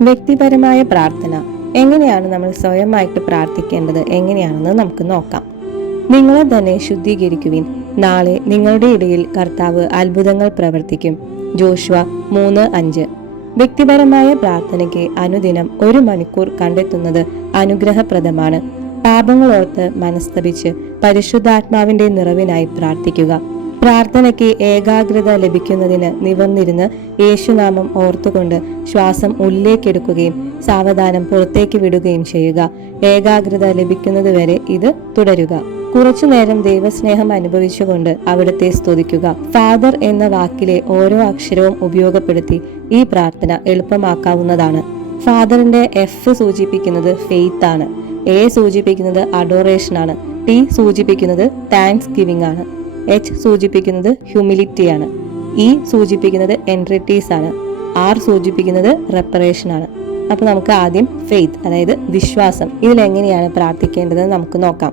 വ്യക്തിപരമായ പ്രാർത്ഥന. എങ്ങനെയാണ് നമ്മൾ സ്വയമായിട്ട് പ്രാർത്ഥിക്കേണ്ടത്? എങ്ങനെയാണെന്ന് നമുക്ക് നോക്കാം. നിങ്ങളെ തന്നെ ശുദ്ധീകരിക്കുവിൻ. നാളെ നിങ്ങളുടെ ഇടയിൽ കർത്താവ് അത്ഭുതങ്ങൾ പ്രവർത്തിക്കും. ജോഷുവ മൂന്ന് അഞ്ച്. വ്യക്തിപരമായ പ്രാർത്ഥനയ്ക്ക് അനുദിനം ഒരു മണിക്കൂർ കണ്ടെത്തുന്നത് അനുഗ്രഹപ്രദമാണ്. പാപങ്ങളോർത്ത് മനസ്തപിച്ച് പരിശുദ്ധാത്മാവിന്റെ നിറവിനായി പ്രാർത്ഥിക്കുക. പ്രാർത്ഥനയ്ക്ക് ഏകാഗ്രത ലഭിക്കുന്നതിന് നിവർന്നിരുന്ന് യേശുനാമം ഓർത്തുകൊണ്ട് ശ്വാസം ഉള്ളിലേക്കെടുക്കുകയും സാവധാനം പുറത്തേക്ക് വിടുകയും ചെയ്യുക. ഏകാഗ്രത ലഭിക്കുന്നതുവരെ ഇത് തുടരുക. കുറച്ചുനേരം ദൈവസ്നേഹം അനുഭവിച്ചുകൊണ്ട് അവിടുത്തെ സ്തുതിക്കുക. ഫാദർ എന്ന വാക്കിലെ ഓരോ അക്ഷരവും ഉപയോഗപ്പെടുത്തി ഈ പ്രാർത്ഥന എളുപ്പമാക്കാവുന്നതാണ്. ഫാദറിന്റെ എഫ് സൂചിപ്പിക്കുന്നത് ഫെയ്ത്ത് ആണ്. എ സൂചിപ്പിക്കുന്നത് അഡോറേഷൻ ആണ്. ടി സൂചിപ്പിക്കുന്നത് താങ്ക്സ് ഗിവിംഗ് ആണ്. എച്ച് സൂചിപ്പിക്കുന്നത് ഹ്യൂമിലിറ്റിയാണ് ഇ സൂചിപ്പിക്കുന്നത് എൻട്രിറ്റീസ് ആണ്. ആർ സൂചിപ്പിക്കുന്നത് റെപ്പറേഷൻ ആണ്. അപ്പൊ നമുക്ക് ആദ്യം ഫെയ്ത്ത് അതായത് വിശ്വാസം ഇതിൽ എങ്ങനെയാണ് പ്രാർത്ഥിക്കേണ്ടതെന്ന് നമുക്ക് നോക്കാം.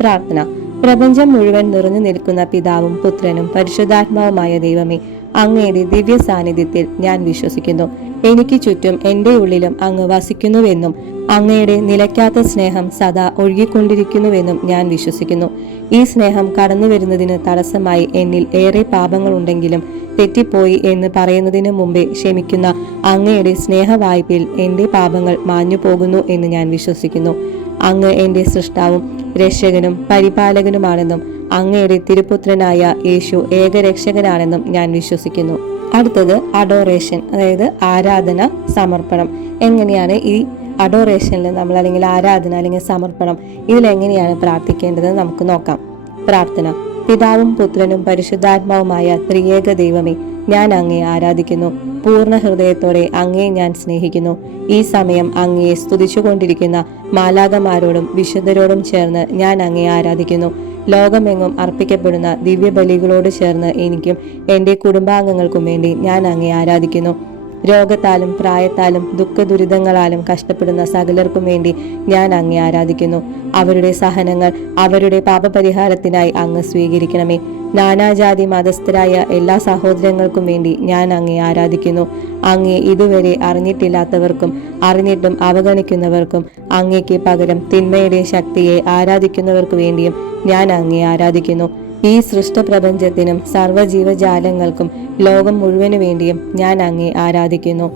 പ്രാർത്ഥന. പ്രപഞ്ചം മുഴുവൻ നിറഞ്ഞു നിൽക്കുന്ന പിതാവും പുത്രനും പരിശുദ്ധാത്മാവുമായ ദൈവമേ അങ്ങയുടെ ദിവ്യ സാന്നിധ്യത്തിൽ ഞാൻ വിശ്വസിക്കുന്നു. എനിക്ക് ചുറ്റും എന്റെ ഉള്ളിലും അങ്ങ് വസിക്കുന്നുവെന്നും അങ്ങയുടെ നിലയ്ക്കാത്ത സ്നേഹം സദാ ഒഴുകിക്കൊണ്ടിരിക്കുന്നുവെന്നും ഞാൻ വിശ്വസിക്കുന്നു. ഈ സ്നേഹം കടന്നു വരുന്നതിന് തടസ്സമായി എന്നിൽ ഏറെ പാപങ്ങളുണ്ടെങ്കിലും തെറ്റിപ്പോയി എന്ന് പറയുന്നതിന് മുമ്പേ ക്ഷമിക്കുന്ന അങ്ങയുടെ സ്നേഹവായ്പയിൽ എന്റെ പാപങ്ങൾ മാഞ്ഞു പോകുന്നു എന്ന് ഞാൻ വിശ്വസിക്കുന്നു. അങ്ങ് എന്റെ സൃഷ്ടാവും രക്ഷകനും പരിപാലകനുമാണെന്നും അങ്ങയുടെ തിരുപുത്രനായ യേശു ഏകരക്ഷകനാണെന്നും ഞാൻ വിശ്വസിക്കുന്നു. അടുത്തത് അഡോറേഷൻ അതായത് ആരാധന സമർപ്പണം. എങ്ങനെയാണ് ഈ അഡോറേഷനിൽ നമ്മൾ അല്ലെങ്കിൽ ആരാധന അല്ലെങ്കിൽ സമർപ്പണം ഇതിലെങ്ങനെയാണ് പ്രാർത്ഥിക്കേണ്ടത് നമുക്ക് നോക്കാം. പ്രാർത്ഥന. പിതാവും പുത്രനും പരിശുദ്ധാത്മാവുമായ ത്രിയേക ദൈവമേ ഞാൻ അങ്ങയെ ആരാധിക്കുന്നു. പൂർണ ഹൃദയത്തോടെ അങ്ങയെ ഞാൻ സ്നേഹിക്കുന്നു. ഈ സമയം അങ്ങയെ സ്തുതിച്ചുകൊണ്ടിരിക്കുന്ന മാലാകമാരോടും വിശുദ്ധരോടും ചേർന്ന് ഞാൻ അങ്ങയെ ആരാധിക്കുന്നു. ലോകമെങ്ങും അർപ്പിക്കപ്പെടുന്ന ദിവ്യബലികളോട് ചേർന്ന് എനിക്കും എന്റെ കുടുംബാംഗങ്ങൾക്കും വേണ്ടി ഞാൻ അങ്ങേ ആരാധിക്കുന്നു. രോഗത്താലും പ്രായത്താലും ദുഃഖദുരിതങ്ങളാലും കഷ്ടപ്പെടുന്ന സകലർക്കും വേണ്ടി ഞാൻ അങ്ങേ ആരാധിക്കുന്നു. അവരുടെ സഹനങ്ങൾ അവരുടെ പാപപരിഹാരത്തിനായി അങ്ങ് സ്വീകരിക്കണമേ. നാനാജാതി മതസ്ഥരായ എല്ലാ സഹോദരങ്ങൾക്കും വേണ്ടി ഞാൻ അങ്ങേ ആരാധിക്കുന്നു. അങ്ങേ ഇതുവരെ അറിഞ്ഞിട്ടില്ലാത്തവർക്കും അറിഞ്ഞിട്ടും അവഗണിക്കുന്നവർക്കും അങ്ങേക്ക് പകരം തിന്മയുടെ ശക്തിയെ ആരാധിക്കുന്നവർക്ക് വേണ്ടിയും ഞാൻ അങ്ങേ ആരാധിക്കുന്നു. ഈ സൃഷ്ടപ്രപഞ്ചത്തിനും സർവജീവജാലങ്ങൾക്കും ലോകം മുഴുവനു വേണ്ടിയും ഞാൻ അങ്ങേ ആരാധിക്കുന്നു.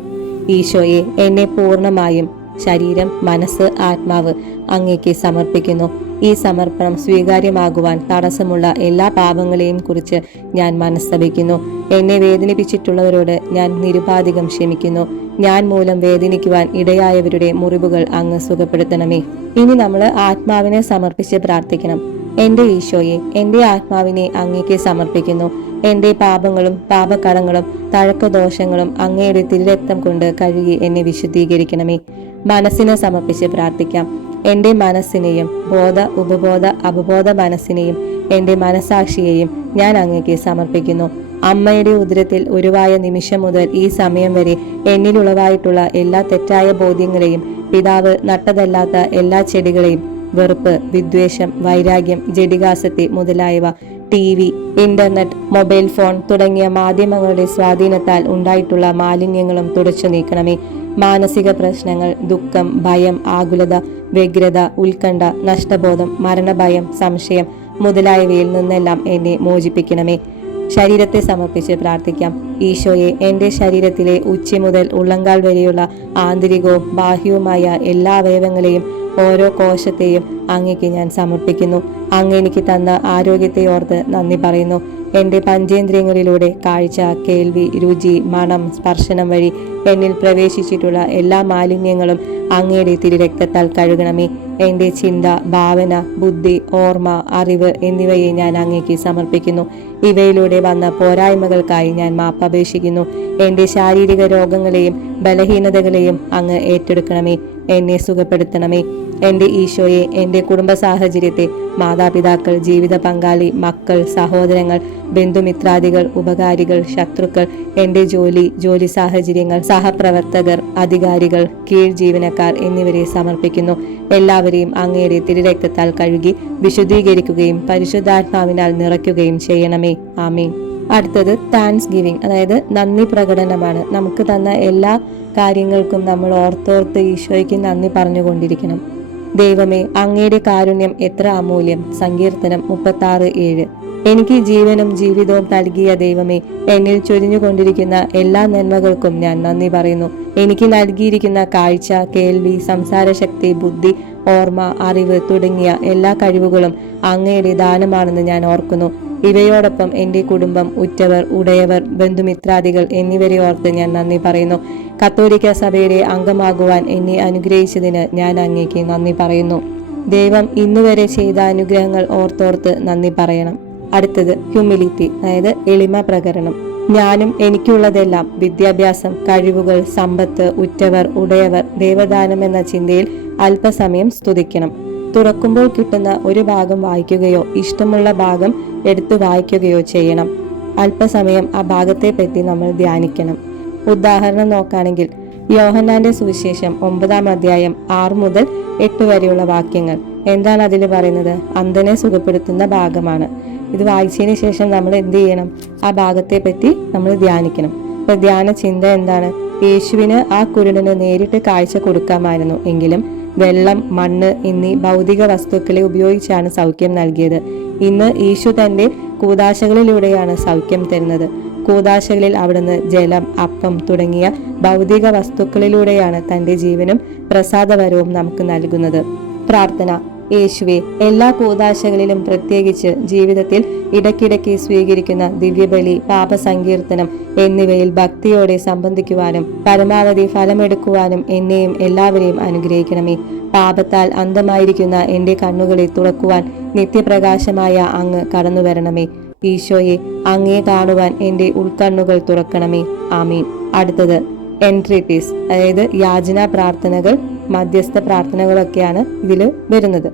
ഈശോയെ എന്നെ പൂർണമായും ശരീരം മനസ്സ് ആത്മാവ് അങ്ങേക്ക് സമർപ്പിക്കുന്നു. ഈ സമർപ്പണം സ്വീകാര്യമാകുവാൻ തടസ്സമുള്ള എല്ലാ പാപങ്ങളെയും കുറിച്ച് ഞാൻ മനസ്തപിക്കുന്നു എന്നെ വേദനിപ്പിച്ചിട്ടുള്ളവരോട് ഞാൻ നിരുപാധികം ക്ഷമിക്കുന്നു. ഞാൻ മൂലം വേദനിക്കുവാൻ ഇടയായവരുടെ മുറിവുകൾ അങ്ങ് സുഖപ്പെടുത്തണമേ. ഇനി നമ്മൾ ആത്മാവിനെ സമർപ്പിച്ച് പ്രാർത്ഥിക്കണം. എന്റെ ഈശോയെ എന്റെ ആത്മാവിനെ അങ്ങേക്ക് സമർപ്പിക്കുന്നു. എന്റെ പാപങ്ങളും പാപകടങ്ങളും തഴക്കദോഷങ്ങളും അങ്ങയുടെ തിരുരക്തം കൊണ്ട് കഴുകി എന്നെ വിശുദ്ധീകരിക്കണമേ. മനസ്സിനെ സമർപ്പിച്ച് പ്രാർത്ഥിക്കാം. എന്റെ മനസ്സിനെയും ബോധ ഉപബോധ അപബോധ മനസ്സിനെയും എന്റെ മനസാക്ഷിയെയും ഞാൻ അങ്ങേക്ക് സമർപ്പിക്കുന്നു. അമ്മയുടെ ഉദരത്തിൽ ഉരുവായ നിമിഷം മുതൽ ഈ സമയം വരെ എന്നിലുളവായിട്ടുള്ള എല്ലാ തെറ്റായ ബോധ്യങ്ങളെയും പിതാവ് നട്ടതല്ലാത്ത എല്ലാ ചെടികളെയും വെറുപ്പ് വിദ്വേഷം വൈരാഗ്യം ജഡികാസക്തി മുതലായവ T V internet mobile phone തുടങ്ങിയ മാധ്യമങ്ങളുടെ സ്വാധീനത്താൽ ഉണ്ടായിട്ടുള്ള മാലിന്യങ്ങളും തുടച്ചു നീക്കണമേ. മാനസിക പ്രശ്നങ്ങൾ ദുഃഖം ഭയം ആകുലത വ്യഗ്രത ഉത്കണ്ഠ നഷ്ടബോധം മരണഭയം സംശയം മുതലായവയിൽ നിന്നെല്ലാം എന്നെ മോചിപ്പിക്കണമേ. ശരീരത്തെ സമർപ്പിച്ച് പ്രാർത്ഥിക്കാം. ഈശോയെ എന്റെ ശരീരത്തിലെ ഉച്ചി മുതൽ ഉള്ളങ്കാൽ വരെയുള്ള ആന്തരികവും ബാഹ്യവുമായ എല്ലാ അവയവങ്ങളെയും ഓരോ കോശത്തെയും അങ്ങേക്ക് ഞാൻ സമർപ്പിക്കുന്നു. അങ്ങ് എനിക്ക് തന്ന ആരോഗ്യത്തെ ഓർത്ത് നന്ദി പറയുന്നു. എന്റെ പഞ്ചേന്ദ്രിയങ്ങളിലൂടെ കാഴ്ച കേൾവി രുചി മണം സ്പർശനം വഴി എന്നിൽ പ്രവേശിച്ചിട്ടുള്ള എല്ലാ മാലിന്യങ്ങളും അങ്ങയുടെ തിരുരക്തത്താൽ കഴുകണമേ. എന്റെ ചിന്ത ഭാവന ബുദ്ധി ഓർമ്മ അറിവ് എന്നിവയെ ഞാൻ അങ്ങേക്ക് സമർപ്പിക്കുന്നു. ഇവയിലൂടെ വന്ന പോരായ്മകൾക്കായി ഞാൻ മാപ്പപേക്ഷിക്കുന്നു എന്റെ ശാരീരിക രോഗങ്ങളെയും ബലഹീനതകളെയും അങ്ങ് ഏറ്റെടുക്കണമേ. എന്നെ സുഖപ്പെടുത്തണമേ. എന്റെ ഈശോയെ എന്റെ കുടുംബ സാഹചര്യത്തെ മാതാപിതാക്കൾ ജീവിത പങ്കാളി മക്കൾ സഹോദരങ്ങൾ ബന്ധുമിത്രാദികൾ ഉപകാരികൾ ശത്രുക്കൾ എന്റെ ജോലി ജോലി സാഹചര്യങ്ങൾ സഹപ്രവർത്തകർ അധികാരികൾ കീഴ് ജീവനക്കാർ എന്നിവരെ സമർപ്പിക്കുന്നു. എല്ലാവരെയും അങ്ങയുടെ തിരുരക്തത്താൽ കഴുകി വിശുദ്ധീകരിക്കുകയും പരിശുദ്ധാത്മാവിനാൽ നിറയ്ക്കുകയും ചെയ്യണമേ. ആമീൻ. അടുത്തത് താങ്ക്സ് ഗിവിങ് അതായത് നന്ദി പ്രകടനമാണ്. നമുക്ക് തന്ന എല്ലാ കാര്യങ്ങൾക്കും നമ്മൾ ഓർത്തോർത്ത് ഈശോയ്ക്ക് നന്ദി പറഞ്ഞുകൊണ്ടിരിക്കണം. ദൈവമേ അങ്ങയുടെ കാരുണ്യം എത്ര അമൂല്യം. സങ്കീർത്തനം മുപ്പത്തി ആറ് ഏഴ്. എനിക്ക് ജീവനും ജീവിതവും നൽകിയ ദൈവമേ എന്നിൽ ചൊരിഞ്ഞുകൊണ്ടിരിക്കുന്ന എല്ലാ നന്മകൾക്കും ഞാൻ നന്ദി പറയുന്നു. എനിക്ക് നൽകിയിരിക്കുന്ന കാഴ്ച കേൾവി സംസാരശക്തി ബുദ്ധി ഓർമ്മ അറിവ് തുടങ്ങിയ എല്ലാ കഴിവുകളും അങ്ങയുടെ ദാനമാണെന്ന് ഞാൻ ഓർക്കുന്നു. ഇവയോടൊപ്പം എന്റെ കുടുംബം ഉറ്റവർ ഉടയവർ ബന്ധുമിത്രാദികൾ എന്നിവരെ ഓർത്ത് ഞാൻ നന്ദി പറയുന്നു. കത്തോലിക്ക സഭയുടെ അംഗമാകുവാൻ എന്നെ അനുഗ്രഹിച്ചതിന് ഞാൻ അങ്ങേക്ക് നന്ദി പറയുന്നു. ദൈവം ഇന്നുവരെ ചെയ്ത അനുഗ്രഹങ്ങൾ ഓർത്തോർത്ത് നന്ദി പറയണം. അടുത്തത് ഹ്യൂമിലിറ്റി അതായത് എളിമ പ്രകരണം ഞാനും എനിക്കുള്ളതെല്ലാം വിദ്യാഭ്യാസം കഴിവുകൾ സമ്പത്ത് ഉറ്റവർ ഉടയവർ ദേവദാനം എന്ന ചിന്തയിൽ അല്പസമയം സ്തുതിക്കണം. തുറക്കുമ്പോൾ കിട്ടുന്ന ഒരു ഭാഗം വായിക്കുകയോ ഇഷ്ടമുള്ള ഭാഗം എടുത്തു വായിക്കുകയോ ചെയ്യണം. അല്പസമയം ആ ഭാഗത്തെ പറ്റി നമ്മൾ ധ്യാനിക്കണം. ഉദാഹരണം നോക്കുകയാണെങ്കിൽ യോഹന്നാന്റെ സുവിശേഷം ഒമ്പതാം അധ്യായം ആറ് മുതൽ എട്ട് വരെയുള്ള വാക്യങ്ങൾ. എന്താണ് അതിൽ പറയുന്നത്? അന്ധനെ സുഖപ്പെടുത്തുന്ന ഭാഗമാണ്. ഇത് വായിച്ചതിന് ശേഷം നമ്മൾ എന്ത് ചെയ്യണം? ആ ഭാഗത്തെ പറ്റി നമ്മൾ ധ്യാനിക്കണം. ഇപ്പൊ ധ്യാന ചിന്ത എന്താണ്? യേശുവിന് ആ കുരുടന് നേരിട്ട് കാഴ്ച കൊടുക്കാമായിരുന്നു. എങ്കിലും വെള്ളം മണ്ണ് എന്നീ ഭൗതിക വസ്തുക്കളെ ഉപയോഗിച്ചാണ് സൗഖ്യം നൽകിയത്. ഇന്ന് യേശു തന്റെ കൂതാശകളിലൂടെയാണ് സൗഖ്യം തരുന്നത്. കൂതാശകളിൽ അവിടുന്ന് ജലം അപ്പം തുടങ്ങിയ ഭൗതിക വസ്തുക്കളിലൂടെയാണ് തന്റെ ജീവനും പ്രസാദവരവും നമുക്ക് നൽകുന്നത്. പ്രാർത്ഥന. യേശുവെ എല്ലാ കൂതാശകളിലും പ്രത്യേകിച്ച് ജീവിതത്തിൽ ഇടയ്ക്കിടയ്ക്ക് സ്വീകരിക്കുന്ന ദിവ്യബലി പാപസങ്കീർത്തനം എന്നിവയിൽ ഭക്തിയോടെ സംബന്ധിക്കുവാനും പരമാവധി ഫലമെടുക്കുവാനും എന്നെയും എല്ലാവരെയും അനുഗ്രഹിക്കണമേ. പാപത്താൽ അന്ധമായിരിക്കുന്ന എന്റെ കണ്ണുകളെ തുറക്കുവാൻ നിത്യപ്രകാശമായ അങ്ങ് കടന്നു വരണമേ ഈശോയെ അങ്ങേ കാണുവാൻ എന്റെ ഉൾക്കണ്ണുകൾ തുറക്കണമേ. ആമീൻ. അടുത്തത് എൻട്രി എൻട്രിറ്റീസ് അതായത് യാചന പ്രാർത്ഥനകൾ മധ്യസ്ഥ പ്രാർത്ഥനകളൊക്കെയാണ് ഇതിൽ വരുന്നത്.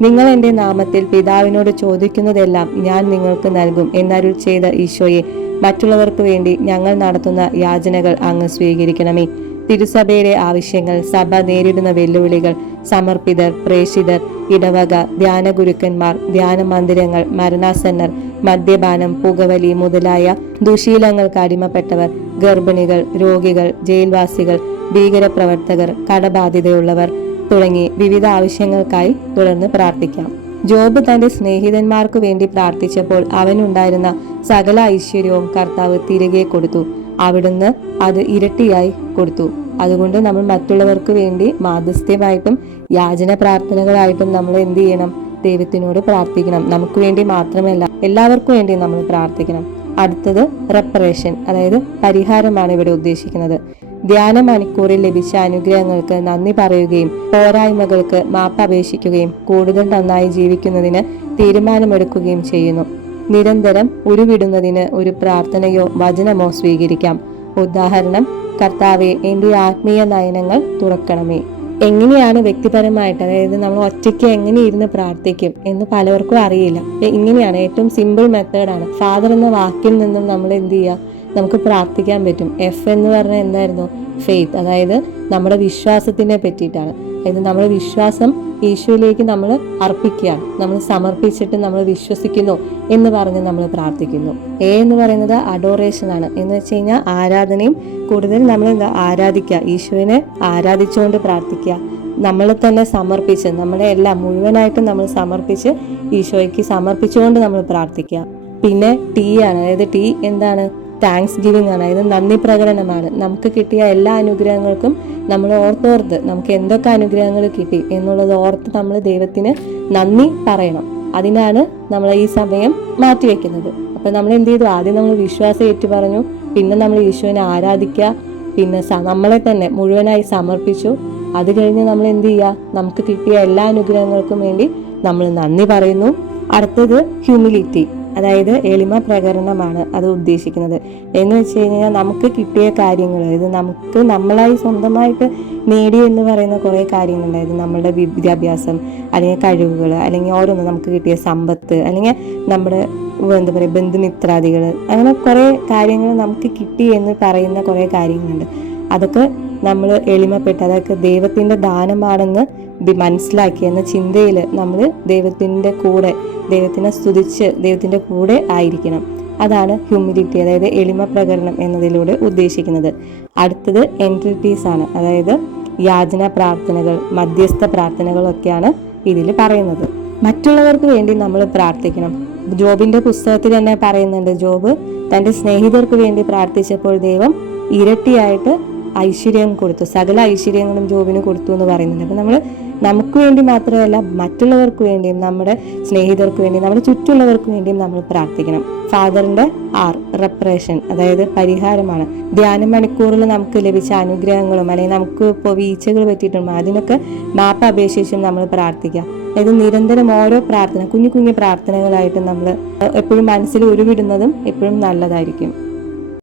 നിങ്ങൾ എന്റെ നാമത്തിൽ പിതാവിനോട് ചോദിക്കുന്നതെല്ലാം ഞാൻ നിങ്ങൾക്ക് നൽകും എന്നരുൾ ചെയ്ത ഈശോയെ മറ്റുള്ളവർക്ക് വേണ്ടി ഞങ്ങൾ നടത്തുന്ന യാചനകൾ അങ്ങ് സ്വീകരിക്കണമേ. തിരുസഭയുടെ ആവശ്യങ്ങൾ സഭ നേരിടുന്ന വെല്ലുവിളികൾ സമർപ്പിതർ പ്രേഷിതർ ഇടവക ധ്യാന ഗുരുക്കന്മാർ ധ്യാന മന്ദിരങ്ങൾ മരണാസന്നർ മദ്യപാനം പുകവലി മുതലായ ദുശീലങ്ങൾക്ക് അടിമപ്പെട്ടവർ ഗർഭിണികൾ രോഗികൾ ജയിൽവാസികൾ ഭീകരപ്രവർത്തകർ കടബാധിതയുള്ളവർ തുടങ്ങി വിവിധ ആവശ്യങ്ങൾക്കായി തുടർന്ന് പ്രാർത്ഥിക്കാം. ജോബ് തന്റെ സ്നേഹിതന്മാർക്കു വേണ്ടി പ്രാർത്ഥിച്ചപ്പോൾ അവനുണ്ടായിരുന്ന സകല ഐശ്വര്യവും കർത്താവ് തിരികെ കൊടുത്തു. അവിടുന്ന് അത് ഇരട്ടിയായി കൊടുത്തു. അതുകൊണ്ട് നമ്മൾ മറ്റുള്ളവർക്ക് വേണ്ടി മാധ്യസ്ഥ്യമായിട്ടും യാചന പ്രാർത്ഥനകളായിട്ടും നമ്മൾ എന്ത് ചെയ്യണം? ദൈവത്തിനോട് പ്രാർത്ഥിക്കണം. നമുക്ക് വേണ്ടി മാത്രമല്ല എല്ലാവർക്കും വേണ്ടി നമ്മൾ പ്രാർത്ഥിക്കണം. അടുത്തത് റെപ്പറേഷൻ അതായത് പരിഹാരമാണ് ഇവിടെ ഉദ്ദേശിക്കുന്നത്. ധ്യാന മണിക്കൂറിൽ ലഭിച്ച അനുഗ്രഹങ്ങൾക്ക് നന്ദി പറയുകയും പോരായ്മകൾക്ക് മാപ്പ് അപേക്ഷിക്കുകയും കൂടുതൽ നന്നായി ജീവിക്കുന്നതിന് തീരുമാനമെടുക്കുകയും ചെയ്യുന്നു. നിരന്തരം ഉരുവിടുന്നതിന് ഒരു പ്രാർത്ഥനയോ വചനമോ സ്വീകരിക്കാം. ഉദാഹരണം കർത്താവെ എന്റെ ആത്മീയ നയനങ്ങൾ തുറക്കണമേ. എങ്ങനെയാണ് വ്യക്തിപരമായിട്ട് അതായത് നമ്മൾ ഒറ്റയ്ക്ക് എങ്ങനെ ഇരുന്ന് പ്രാർത്ഥിക്കും എന്ന് പലർക്കും അറിയില്ല. ഇങ്ങനെയാണ് ഏറ്റവും സിമ്പിൾ മെത്തേഡാണ് ഫാദർ എന്ന വാക്കിൽ നിന്നും നമ്മൾ എന്ത് ചെയ്യുക? നമുക്ക് പ്രാർത്ഥിക്കാൻ പറ്റും. എഫ് എന്ന് പറഞ്ഞാൽ എന്തായിരുന്നു? ഫെയ്ത്ത് അതായത് നമ്മുടെ വിശ്വാസത്തിനെ പറ്റിയിട്ടാണ്. അതായത് നമ്മുടെ വിശ്വാസം ഈശോയിലേക്ക് നമ്മൾ അർപ്പിക്കുകയാണ്. നമ്മൾ സമർപ്പിച്ചിട്ട് നമ്മൾ വിശ്വസിക്കുന്നു എന്ന് പറഞ്ഞ് നമ്മൾ പ്രാർത്ഥിക്കുന്നു. എ എന്ന് പറയുന്നത് അഡോറേഷൻ ആണ്. എന്ന് വെച്ച് കഴിഞ്ഞാൽ ആരാധനയും കൂടുതൽ നമ്മൾ എന്താ ആരാധിക്കുക. ഈശോനെ ആരാധിച്ചുകൊണ്ട് പ്രാർത്ഥിക്കുക. നമ്മളെ തന്നെ സമർപ്പിച്ച് നമ്മളെ എല്ലാം മുഴുവനായിട്ട് നമ്മൾ സമർപ്പിച്ച് ഈശോയ്ക്ക് സമർപ്പിച്ചുകൊണ്ട് നമ്മൾ പ്രാർത്ഥിക്കുക. പിന്നെ ടീ ആണ്. അതായത് ടീ എന്താണ്? താങ്ക്സ് ഗിവിംഗ് ആണ്. അതായത് നന്ദി പ്രകടനമാണ്. നമുക്ക് കിട്ടിയ എല്ലാ അനുഗ്രഹങ്ങൾക്കും നമ്മൾ ഓർത്തോർത്ത് നമുക്ക് എന്തൊക്കെ അനുഗ്രഹങ്ങൾ കിട്ടി എന്നുള്ളത് ഓർത്ത് നമ്മൾ ദൈവത്തിന് നന്ദി പറയണം. അതിനാണ് നമ്മൾ ഈ സമയം മാറ്റിവെക്കുന്നത്. അപ്പൊ നമ്മൾ എന്ത് ചെയ്തു? ആദ്യം നമ്മൾ വിശ്വാസം ഏറ്റു പറഞ്ഞു പിന്നെ നമ്മൾ ഈശോനെ ആരാധിക്കുക. പിന്നെ നമ്മളെ തന്നെ മുഴുവനായി സമർപ്പിച്ചു. അത് കഴിഞ്ഞ് നമ്മൾ എന്ത് ചെയ്യുക? നമുക്ക് കിട്ടിയ എല്ലാ അനുഗ്രഹങ്ങൾക്കും വേണ്ടി നമ്മൾ നന്ദി പറയുന്നു. അടുത്തത് ഹ്യൂമിലിറ്റി അതായത് എളിമ പ്രകരണമാണ് അത് ഉദ്ദേശിക്കുന്നത്. എന്ന് വെച്ച് കഴിഞ്ഞാൽ നമുക്ക് കിട്ടിയ കാര്യങ്ങൾ അതായത് നമുക്ക് നമ്മളായി സ്വന്തമായിട്ട് നേടി എന്ന് പറയുന്ന കുറേ കാര്യങ്ങളുണ്ടായത് നമ്മളുടെ വിദ്യാഭ്യാസം അല്ലെങ്കിൽ കഴിവുകൾ അല്ലെങ്കിൽ ഓരോന്ന് നമുക്ക് കിട്ടിയ സമ്പത്ത് അല്ലെങ്കിൽ നമ്മുടെ എന്താ പറയുക ബന്ധുമിത്രാദികൾ അങ്ങനെ കുറേ കാര്യങ്ങൾ നമുക്ക് കിട്ടി എന്ന് പറയുന്ന കുറേ കാര്യങ്ങളുണ്ട്. അതൊക്കെ നമ്മൾ എളിമപ്പെട്ട് അതൊക്കെ ദൈവത്തിന്റെ ദാനമാണെന്ന് മനസ്സിലാക്കി എന്ന ചിന്തയിൽ നമ്മൾ ദൈവത്തിന്റെ കൂടെ ദൈവത്തിനെ സ്തുതിച്ച് ദൈവത്തിന്റെ കൂടെ ആയിരിക്കണം. അതാണ് ഹ്യൂമിഡിറ്റി അതായത് എളിമ പ്രകടനം എന്നതിലൂടെ ഉദ്ദേശിക്കുന്നത്. അടുത്തത് എൻട്രിറ്റീസ് ആണ്. അതായത് യാചന പ്രാർത്ഥനകൾ മധ്യസ്ഥ പ്രാർത്ഥനകളൊക്കെയാണ് ഇതിൽ പറയുന്നത്. മറ്റുള്ളവർക്ക് വേണ്ടി നമ്മൾ പ്രാർത്ഥിക്കണം. ജോബിന്റെ പുസ്തകത്തിൽ തന്നെ പറയുന്നുണ്ട് ജോബ് തന്റെ സ്നേഹിതർക്ക് വേണ്ടി പ്രാർത്ഥിച്ചപ്പോൾ ദൈവം ഇരട്ടിയായിട്ട് ഐശ്വര്യം കൊടുത്തു. സകല ഐശ്വര്യങ്ങളും ജോബിന് കൊടുത്തു എന്ന് പറയുന്നുണ്ട്. അപ്പം നമ്മൾ നമുക്ക് വേണ്ടി മാത്രമല്ല മറ്റുള്ളവർക്ക് വേണ്ടിയും നമ്മുടെ സ്നേഹിതർക്ക് വേണ്ടിയും നമ്മുടെ ചുറ്റുള്ളവർക്ക് വേണ്ടിയും നമ്മൾ പ്രാർത്ഥിക്കണം. ഫാദറിന്റെ ആർ റെപ്പറേഷൻ അതായത് പരിഹാരമാണ്. ധ്യാന മണിക്കൂറിൽ നമുക്ക് ലഭിച്ച അനുഗ്രഹങ്ങളും അല്ലെങ്കിൽ നമുക്ക് ഇപ്പോൾ വീഴ്ചകൾ പറ്റിയിട്ടുണ്ട് അതിനൊക്കെ മാപ്പ് അപേക്ഷിച്ചും നമ്മൾ പ്രാർത്ഥിക്കുക. അതായത് നിരന്തരം ഓരോ പ്രാർത്ഥന കുഞ്ഞു കുഞ്ഞു പ്രാർത്ഥനകളായിട്ട് നമ്മൾ എപ്പോഴും മനസ്സിൽ ഉരുവിടുന്നതും എപ്പോഴും നല്ലതായിരിക്കും.